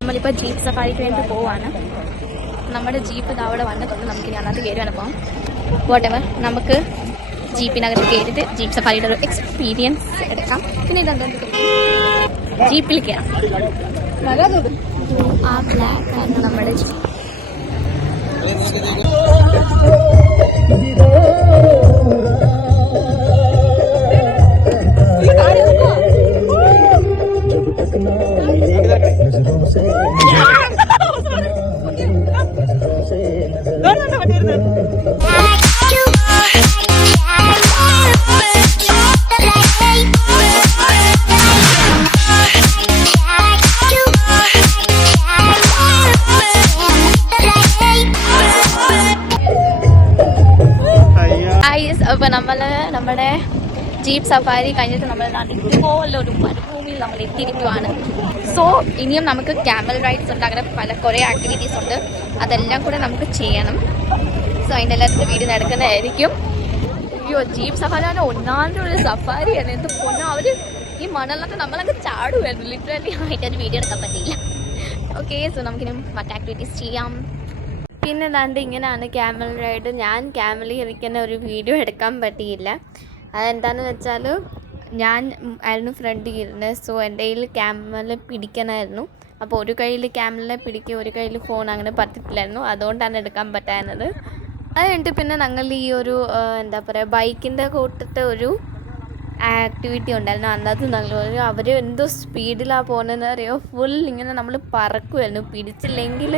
നമ്മളിപ്പോൾ ജീപ്പ് സഫാരിക്ക് വേണ്ടി പോവാണ്. നമ്മുടെ ജീപ്പ് ഇത് അവിടെ വന്നിട്ടുണ്ട്. നമുക്കിനി അതിനകത്ത് കയറുവാണ് പോകാം. വോട്ടെവർ, നമുക്ക് ജീപ്പിനകത്ത് കയറിയിട്ട് ജീപ്പ് സഫാരിയുടെ ഒരു എക്സ്പീരിയൻസ് എടുക്കാം. പിന്നെ ഇതെന്താ ജീപ്പിൽ കയറാം. ആ ബ്ലാക്ക് ആണ് നമ്മുടെ ജീപ്പ്. അപ്പോൾ നമ്മുടെ ജീപ്പ് സഫാരി കഴിഞ്ഞിട്ട് നമ്മൾ ഇതുപോലൊരു മരുഭൂമിയിൽ നമ്മൾ എത്തിയിരിക്കുവാണ്. സോ ഇനിയും നമുക്ക് ക്യാമൽ റൈഡ്സ് ഉണ്ട്, അങ്ങനെ കുറേ ആക്ടിവിറ്റീസ് ഉണ്ട്. അതെല്ലാം കൂടെ നമുക്ക് ചെയ്യണം. സോ അതിൻ്റെ എല്ലാത്തിൻ്റെ വീഡിയോ നടക്കുന്നതായിരിക്കും. അയ്യോ, ജീപ്പ് സഫാരി ആണ് ഒന്നാമത്തെ ഒരു സഫാരിയാണ്. എന്ത് പൊന്നോ, അവർ ഈ മണലിനകത്ത് നമ്മളങ്ങ് ചാടുമായിരുന്നു. ലിറ്ററലി ആയിട്ടൊരു വീഡിയോ എടുക്കാൻ പറ്റിയില്ല. ഓക്കെ, സോ നമുക്കിനി മറ്റ് ആക്ടിവിറ്റീസ് ചെയ്യാം. പിന്നെ ദാണ്ട് ഇങ്ങനെയാണ് ക്യാമൽ റൈഡ്. ഞാൻ ക്യാമലിൽ ഇരിക്കുന്ന ഒരു വീഡിയോ എടുക്കാൻ പറ്റിയില്ല. അതെന്താണെന്ന് വെച്ചാൽ ഞാൻ ആയിരുന്നു ഫ്രണ്ട് ഇരുന്നത്. സോ എൻ്റെ കയ്യിൽ ക്യാമൽ പിടിക്കണമായിരുന്നു. അപ്പോൾ ഒരു കയ്യിൽ ക്യാമലിനെ പിടിക്കുക, ഒരു കയ്യിൽ ഫോൺ, അങ്ങനെ പറ്റത്തില്ലായിരുന്നു. അതുകൊണ്ടാണ് എടുക്കാൻ പറ്റാഞ്ഞത്. അത് കഴിഞ്ഞിട്ട് പിന്നെ ഞങ്ങൾ ഈ ഒരു എന്താ പറയുക, ബൈക്കിൻ്റെ കൂട്ടത്തെ ഒരു ആക്ടിവിറ്റി ഉണ്ടായിരുന്നു. അന്നത്തെ ഞങ്ങൾ അവർ എന്തോ സ്പീഡിലാണ് പോകുന്നതെന്ന് അറിയോ, ഫുൾ ഇങ്ങനെ നമ്മൾ പറക്കുമായിരുന്നു. പിടിച്ചില്ലെങ്കിൽ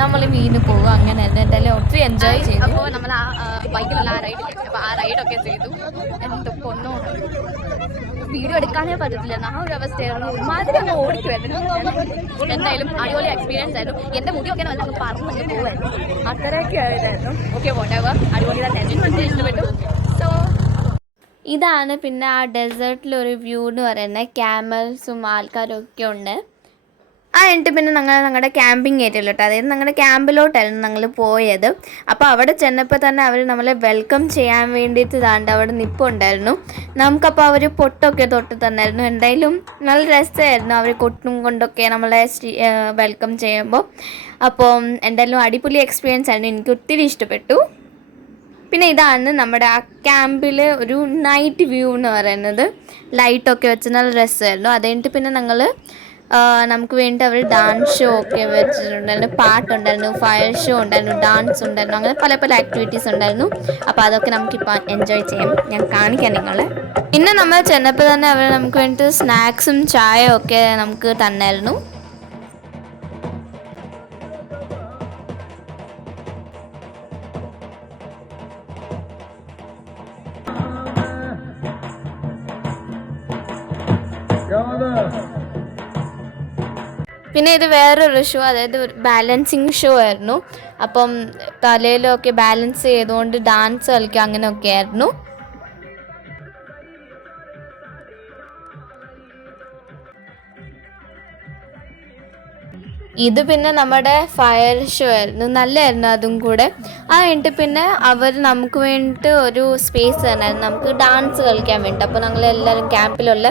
നമ്മൾ വീണ് പോകും. അങ്ങനെയായിരുന്നു. എന്തായാലും ഒത്തിരി എൻജോയ് ചെയ്തു. അപ്പോൾ നമ്മൾ ആ ബൈക്കിലുള്ള ആ റൈഡിൽ, അപ്പോൾ ആ റൈഡൊക്കെ ചെയ്തു. എന്തൊക്കൊന്നും വീഡിയോ എടുക്കാനേ പറ്റത്തില്ല. ആ ഒരു അവസ്ഥയായിരുന്നു. ഒരുമാതിരി അങ്ങ് ഓടിക്കുമായിരുന്നു. എന്തായാലും അടിപൊളി എക്സ്പീരിയൻസ് ആയിരുന്നു. എൻ്റെ മുടിയൊക്കെ നല്ല പറന്ന് പോകുമായിരുന്നു. അത്രയൊക്കെ ആയിരുന്നു. ഓക്കെ, വോട്ടെവർ, അടിപൊളി തന്നെ ഇഷ്ടപ്പെട്ടു. സോ ഇതാണ് പിന്നെ ആ ഡെസേർട്ടിലൊരു വ്യൂ എന്ന് പറയുന്നത്. ക്യാമൽസും ആൾക്കാരും ഒക്കെ ഉണ്ട്. എന്നിട്ട് പിന്നെ ഞങ്ങളുടെ ക്യാമ്പിങ് ഏരിയയിലോട്ട്, അതായത് ഞങ്ങളുടെ ക്യാമ്പിലോട്ടായിരുന്നു ഞങ്ങൾ പോയത്. അപ്പോൾ അവിടെ ചെന്നപ്പോൾ തന്നെ അവർ നമ്മളെ വെൽക്കം ചെയ്യാൻ വേണ്ടിയിട്ട് ഇതാണ്ട് അവിടെ നിൽപ്പുണ്ടായിരുന്നു. നമുക്കപ്പോൾ അവർ പൊട്ടൊക്കെ തൊട്ട് തന്നായിരുന്നു. എന്തായാലും നല്ല രസമായിരുന്നു അവർ കൊട്ടും കൊണ്ടൊക്കെ നമ്മളെ വെൽക്കം ചെയ്യുമ്പോൾ. അപ്പോൾ എന്തായാലും അടിപൊളി എക്സ്പീരിയൻസ് ആയിരുന്നു. എനിക്ക് ഒത്തിരി ഇഷ്ടപ്പെട്ടു. പിന്നെ ഇതാണ് നമ്മുടെ ആ ക്യാമ്പിൽ ഒരു നൈറ്റ് വ്യൂ എന്ന് പറയുന്നത്. ലൈറ്റൊക്കെ വെച്ച് നല്ല രസമായിരുന്നു. അത് കഴിഞ്ഞിട്ട് പിന്നെ നമുക്ക് വേണ്ടി അവർ ഡാൻസ് ഷോ ഒക്കെ വെച്ചിട്ടുണ്ടായിരുന്നു. പാട്ടുണ്ടായിരുന്നു, ഫയർ ഷോ ഉണ്ടായിരുന്നു, ഡാൻസ് ഉണ്ടായിരുന്നു, അങ്ങനെ പല പല ആക്ടിവിറ്റീസ് ഉണ്ടായിരുന്നു. അപ്പോൾ അതൊക്കെ നമുക്കിപ്പോൾ എൻജോയ് ചെയ്യാം. ഞാൻ കാണിക്കാം നിങ്ങളെ. പിന്നെ നമ്മൾ ചെന്നപ്പോൾ തന്നെ അവർ നമുക്ക് വേണ്ടിയിട്ട് സ്നാക്സും ചായയും ഒക്കെ നമുക്ക് തന്നായിരുന്നു. പിന്നെ ഇത് വേറൊരു ഷോ, അതായത് ഒരു ബാലൻസിങ് ഷോ ആയിരുന്നു. അപ്പം തലയിലൊക്കെ ബാലൻസ് ചെയ്തുകൊണ്ട് ഡാൻസ് കളിക്കുക, അങ്ങനെയൊക്കെ ആയിരുന്നു. ഇത് പിന്നെ നമ്മുടെ ഫയർ ഷോ ആയിരുന്നു. നല്ലതായിരുന്നു അതും കൂടെ. കഴിഞ്ഞിട്ട് പിന്നെ അവർ നമുക്ക് വേണ്ടിയിട്ട് ഒരു സ്പേസ് തന്നായിരുന്നു നമുക്ക് ഡാൻസ് കളിക്കാൻ വേണ്ടി. അപ്പോൾ ഞങ്ങളെല്ലാവരും ക്യാമ്പിലുള്ള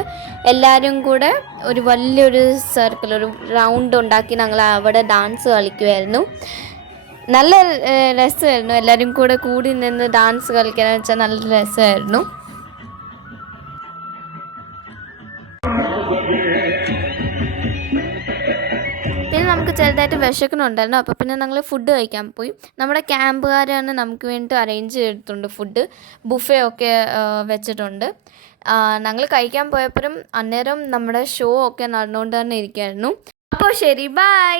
എല്ലാവരും കൂടെ ഒരു വലിയൊരു സർക്കിൾ, ഒരു റൗണ്ട് ഉണ്ടാക്കി ഞങ്ങൾ അവിടെ ഡാൻസ് കളിക്കുമായിരുന്നു. നല്ല രസമായിരുന്നു. എല്ലാവരും കൂടെ കൂടി നിന്ന് ഡാൻസ് കളിക്കാന്ന് വെച്ചാൽ നല്ല രസമായിരുന്നു. പിന്നെ നമുക്ക് ചെറുതായിട്ട് വിശക്കണുണ്ടായിരുന്നു. അപ്പോൾ പിന്നെ ഞങ്ങൾ ഫുഡ് കഴിക്കാൻ പോയി. നമ്മുടെ ക്യാമ്പുകാരാണ് നമുക്ക് വേണ്ടി അറേഞ്ച് ചെയ്തിട്ടുണ്ട് ഫുഡ്. ബുഫേ ഒക്കെ വെച്ചിട്ടുണ്ട്. ഞങ്ങൾ കഴിക്കാൻ പോയപ്പോഴും അന്നേരം നമ്മുടെ ഷോ ഒക്കെ നടന്നുകൊണ്ട് തന്നെ ഇരിക്കുമായിരുന്നു. അപ്പോൾ ശരി, ബൈ.